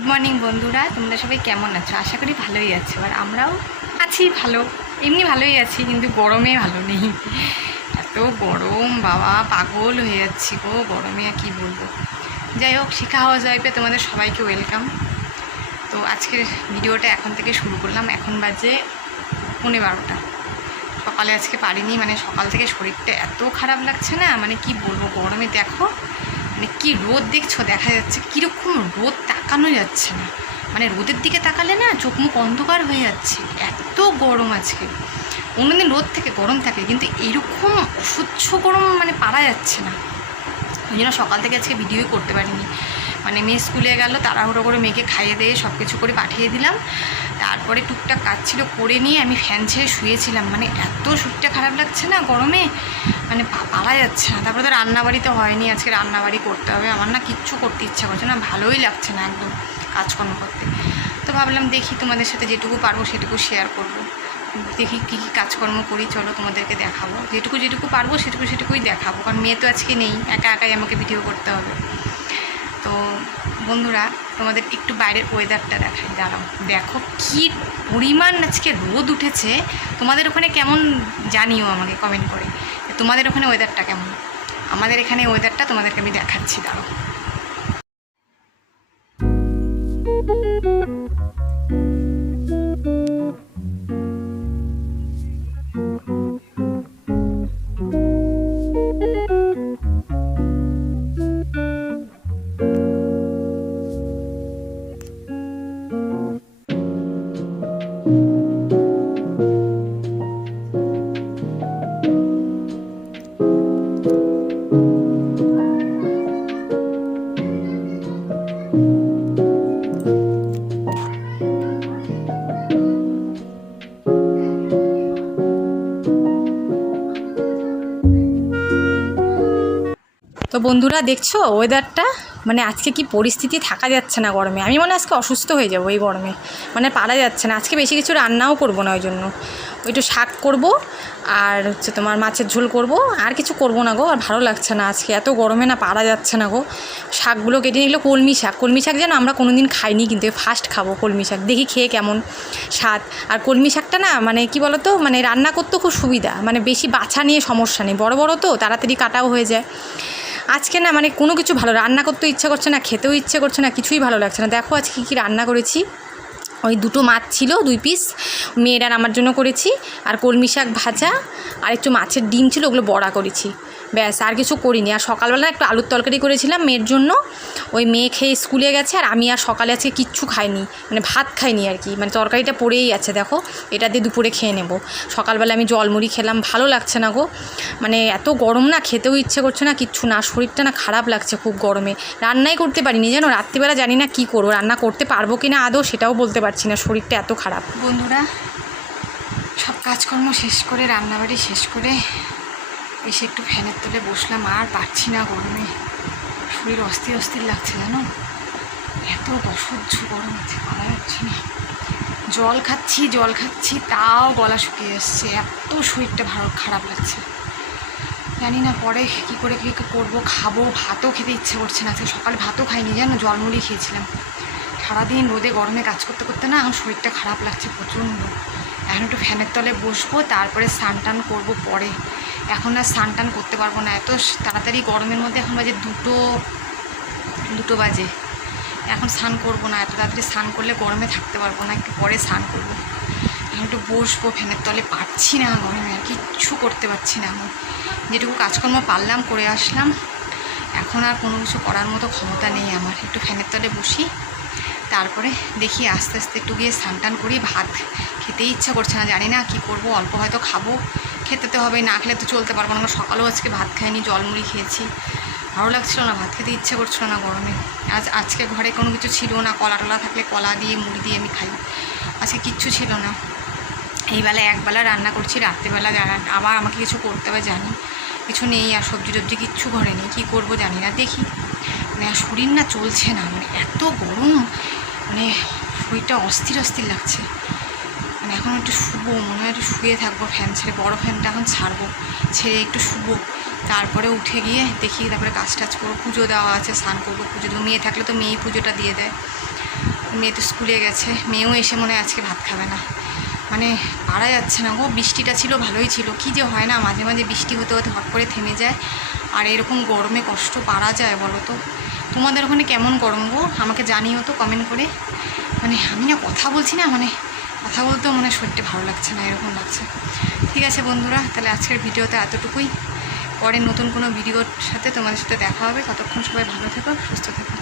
Good morning বন্ধুরা, তোমরা সবাই কেমন আছো? আশা করি ভালোই আছো। আর আমরাও আছি ভালো, এমনি ভালোই আছি, কিন্তু গরমে ভালো নেই। এত গরম বাবা, পাগল হয়ে যাচ্ছি গো গরমে, আর কী বলবো। যাই হোক, শিখা হাউস ওয়াইফে তোমাদের সবাইকে ওয়েলকাম। তো আজকের ভিডিওটা এখন থেকে শুরু করলাম। এখন বাজে 11:30। সকালে আজকে পারিনি, মানে সকাল থেকে শরীরটা এত খারাপ লাগছে না, মানে কি বলবো। গরমে দেখো, মানে কী রোদ দেখছো, দেখা যাচ্ছে কীরকম রোদ, তাকানো যাচ্ছে না। মানে রোদের দিকে তাকালে না চোখ মুখ অন্ধকার হয়ে যাচ্ছে, এত গরম আজকে। অন্যদিন রোদ থেকে গরম থাকে, কিন্তু এরকম অসহ্য গরম মানে পারা যাচ্ছে না। ওই জন্য সকাল থেকে আজকে ভিডিওই করতে পারিনি। মানে মেয়ে স্কুলে গেল, তাড়াহুড়ো করে মেয়েকে খাইয়ে দিয়ে সব কিছু করে পাঠিয়ে দিলাম। তারপরে টুকটাক কাজ ছিল করে নিয়ে আমি ফ্যান ছেড়ে শুয়েছিলাম। মানে এত শরীরটা খারাপ লাগছে না গরমে, মানে পারা যাচ্ছে না। তারপরে তো রান্নাবাড়ি তো হয়নি, আজকে রান্নাবাড়ি করতে হবে। আমার না কিচ্ছু করতে ইচ্ছা করছে না, ভালোই লাগছে না একদম কাজকর্ম করতে। তো ভাবলাম দেখি তোমাদের সাথে যেটুকু পারবো সেটুকু শেয়ার করব। দেখি কী কী কাজকর্ম করি, চলো তোমাদেরকে দেখাবো। যেটুকু পারবো সেটুকুই দেখাবো, কারণ মেয়ে তো আজকে নেই, একা একাই আমাকে ভিডিও করতে হবে। তো বন্ধুরা, তোমাদের একটু বাইরের ওয়েদারটা দেখাই, দাঁড়াও। দেখো কী পরিমাণ আজকে রোদ উঠেছে। তোমাদের ওখানে কেমন জানিও আমাকে কমেন্ট করে, তোমাদের ওখানে ওয়েদারটা কেমন। আমাদের এখানে ওয়েদারটা তোমাদেরকে আমি দেখাচ্ছি, দাঁড়াও। তো বন্ধুরা দেখছো ওয়েদারটা, মানে আজকে কি পরিস্থিতি, থাকা যাচ্ছে না গরমে। আমি মনে হয় আজকে অসুস্থ হয়ে যাবো এই গরমে, মানে পারা যাচ্ছে না। আজকে বেশি কিছু রান্নাও করবো না, ওই জন্য একটু শাক করব, আর হচ্ছে তোমার মাছের ঝোল করব, আর কিছু করব না গো। আর ভালো লাগছে না আজকে, এত গরমে না পারা যাচ্ছে না গো। শাকগুলো কেটে নিল, কলমি শাক যেন আমরা কোনো দিন খাইনি, কিন্তু ফার্স্ট খাবো কলমি শাক, দেখি খেয়ে কেমন স্বাদ। আর কলমি শাকটা না মানে কি বলো তো, মানে রান্না করতেও খুব সুবিধা, মানে বেশি বাছা নিয়ে সমস্যা নেই, বড় বড় তো তাড়াতাড়ি কাটাও হয়ে যায়। আজকে না মানে কোনো কিছু ভালো রান্না করতেও ইচ্ছা করছে না, খেতেও ইচ্ছে করছে না, কিছুই ভালো লাগছে না। দেখো আজকে কী রান্না করেছি। ওই দুটো মাছ ছিল, 2 পিস, মেয়ের আর আমার জন্য করেছি। আর কলমি শাক ভাজা, আর একটু মাছের ডিম ছিল, ওগুলো বড়া করেছি, ব্যাস। আর কিছু করিনি। আর সকালবেলা একটু আলুর তরকারি করেছিলাম মেয়ের জন্য, ওই মেয়ে খেয়ে স্কুলে গেছে। আর আমি আর সকালে আজকে কিচ্ছু খাইনি, মানে ভাত খাইনি আর কি, মানে তরকারিটা পড়েই আছে দেখো, এটা দিয়ে দুপুরে খেয়ে নেব। সকালবেলা আমি জলমুড়ি খেলাম, ভালো লাগছে না গো, মানে এত গরম না, খেতেও ইচ্ছে করছে না কিচ্ছু না, শরীরটা না খারাপ লাগছে খুব গরমে। রান্নাই করতে পারিনি জানো, রাত্রিবেলা জানি না কী করবো, রান্না করতে পারবো কি না আদৌ সেটাও বলতে পারছি না, শরীরটা এত খারাপ। বন্ধুরা, সব কাজকর্ম শেষ করে, রান্নাবাড়ি শেষ করে এসে একটু ফ্যানের তলে বসলাম। আর পারছি না গরমে, শরীর অস্থির অস্থির লাগছে জানো, এত অসহ্য গরম আছে, পারা যাচ্ছে না। জল খাচ্ছি তাও গলা শুকিয়ে এসছে, এত শরীরটা খারাপ লাগছে। জানি না পরে কী করে কী করবো, খাবো। ভাতও খেতে ইচ্ছে করছে না, আজকে সকালে ভাতও খাইনি জানো, জলমুড়ি খেয়েছিলাম। সারাদিন রোদে গরমে কাজ করতে করতে না আমার শরীরটা খারাপ লাগছে প্রচণ্ড। এখন একটু ফ্যানের তলে বসবো, তারপরে স্নান টান করবো পরে। এখন আর স্নান টান করতে পারবো না, এত তাড়াতাড়ি গরমের মধ্যে। এখন বাজে 2 বাজে, এখন স্নান করবো না, এত তাড়াতাড়ি স্নান করলে গরমে থাকতে পারবো না, একটু পরে স্নান করবো। এখন একটু বসবো ফ্যানের তলে, পারছি না গরমে, আর কিচ্ছু করতে পারছি না। এখন যেটুকু কাজকর্ম পারলাম করে আসলাম, এখন আর কোনো কিছু করার মতো ক্ষমতা নেই আমার। একটু ফ্যানের তলে বসি, তারপরে দেখি আস্তে আস্তে একটু গিয়ে স্নান টান করি। ভাত খেতেই ইচ্ছা করছে না, জানি না কি করব, অল্প হয়তো খাবো, খেতে তো হবে, না খেলে তো চলতে পারবো না। সকালেও আজকে ভাত খাইনি, জলমুড়ি খেয়েছি, ভালো লাগছিল না, ভাত খেতে ইচ্ছে করছিল না গরমে। আজকে ঘরে কোনো কিছু ছিল না, কলা টলা থাকলে কলা দিয়ে মুড়ি দিয়ে আমি খাই, আজকে কিচ্ছু ছিল না। এইবেলা একবেলা রান্না করছি, রাত্রিবেলা আবার আমাকে কিছু করতে হবে জানি, কিছু নেই। আর সবজি টবজি কিচ্ছু ঘরে নেই, কী করবো জানি না। দেখি, মানে শরীর না চলছে না, মানে এত গরম, মানে শরীরটা অস্থির অস্থির লাগছে। মানে এখন একটু শুবো, মনে হয় একটু শুয়ে থাকবো, ফ্যান ছেড়ে, বড় ফ্যানটা এখন ছাড়বো, ছেড়ে একটু শুবো। তারপরে উঠে গিয়ে দেখি, তারপরে কাজ টাজ করবো, পুজো দেওয়া আছে, স্নান করবো, পুজো দেবো। মেয়ে থাকলে তো মেয়েই পুজোটা দিয়ে দেয়। মেয়ে তো স্কুলে গেছে, মেয়েও এসে মনে হয় আজকে ভাত খাবে না। মানে পারা যাচ্ছে না গো। বৃষ্টিটা ছিল ভালোই ছিল, কী যে হয় না মাঝে মাঝে বৃষ্টি হতে হতে হট করে থেমে যায়। আর এরকম গরমে কষ্ট পারা যায় বলো তো? তোমাদের ওখানে কেমন গরম গো আমাকে জানিও তো কমেন্ট করে। মানে আমি না কথা বলছি না, মানে কথা বলতেও মনে শরীরটা ভালো লাগছে না, এরকম লাগছে। ঠিক আছে বন্ধুরা, তাহলে আজকের ভিডিওতে এতটুকুই। পরে নতুন কোনো ভিডিওর সাথে তোমাদের সাথে দেখা হবে। ততক্ষণ সবাই ভালো থেকো, সুস্থ থেকো।